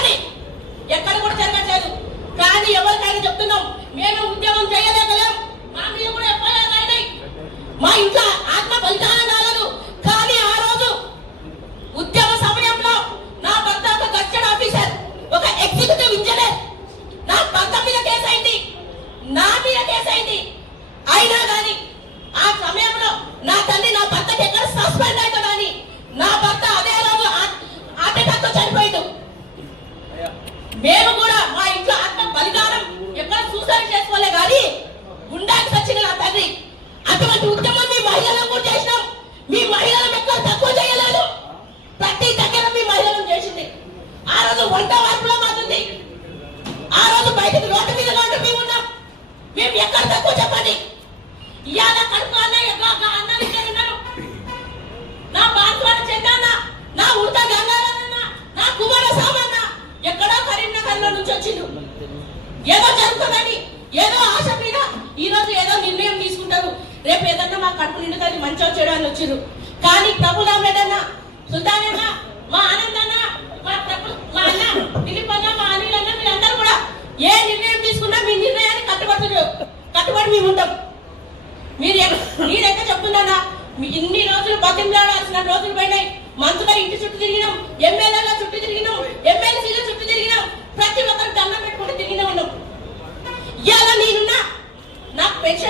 చెప్పని ఎక్కడ కూడా జరగట్లేదు. కానీ ఎవరికైనా చెప్తున్నాం, మేము ఉద్యమం చేయలేకలేం, మా మీద కూడా ఎఫ్ఐఆర్ అయినాయి, మా ఇంట్లో ఆత్మ బలిదానం కాలేదు. కానీ ఆ రోజు ఉద్యమ సమయంలో నా భర్త ఒక గస్టెడ్ ఆఫీసర్, ఒక ఎగ్జిక్యూటివ్ ఇంజనీర్, నా భర్త మీద కేసు అయింది, నా మీద కేసు అయింది. అయినా కానీ ఆ సమయంలో నా తల్లి నా భర్తకి ఎక్కడ సస్పెండ్ అవుతాడని నా భర్త అదే రోజు హార్ట్ అటాక్ తో చనిపోయాడు. మేము కూడా మా ఇంట్లో ఆత్మ బలిదానం ఎక్కడ సూసైడ్ చేసుకోలే కానీ గుండాకి వచ్చిన నా తండ్రి. అటువంటి ఉద్యమం మీ మహిళలను కూడా చేసినాం. మీ మహిళలను ఎక్కడ తక్కువ చేయలేదు. ప్రతి దగ్గర మీ మహిళలను చేసింది. ఆ రోజు వంట వార్పులో మాతుంది, ఆ రోజు బయటకు రోడ్డు మీద మేము ఉన్నాం. మేము ఎక్కడ తక్కువ చెప్పండి. ఇవాళ కడుపు అన్నలు ఉన్నారు. నా బాన్స్వాడ చెందన్న, నా ఉడత గంగారన్న, నా కుమార సామన్న ఎక్కడో కరీంనగర్ లో నుంచి వచ్చిండు. ఏదో జరుగుతుందని ఏదో ఆశ మీద ఈ రోజు ఏదో నిర్ణయం తీసుకుంటారు. రేపు ఏదన్నా మా కడుపు నిండుతుంది మంచిగా చేయడానికి వచ్చిండ్రు. కానీ ప్రభు రామరెడ్డన్న, సుల్తాన్ అన్న, మా ఆనంద్ అన్న, మా అన్న దిలీప్ అన్న, మా అనిల్ అన్న, మీరందరూ కూడా ఏ నిర్ణయం తీసుకున్నా మీ నిర్ణయాన్ని కట్టుబడి మేము ఉంటాం. నేనైతే చెప్తున్నానా, ఇన్ని రోజులు బతిమలాడాల్సిన రోజులు పోయినాయి. మంత్రుల ఇంటి చుట్టూ తిరిగినాం, ఎమ్మెల్యేల చుట్టూ తిరిగినాం, ఎమ్మెల్సీల చుట్టూ తిరిగినాం, ప్రతి ఒక్కరు దండం పెట్టుకుంటూ తిరిగినా ఉన్నాం. ఇవాళ నేనున్నా, నాకు పెన్షన్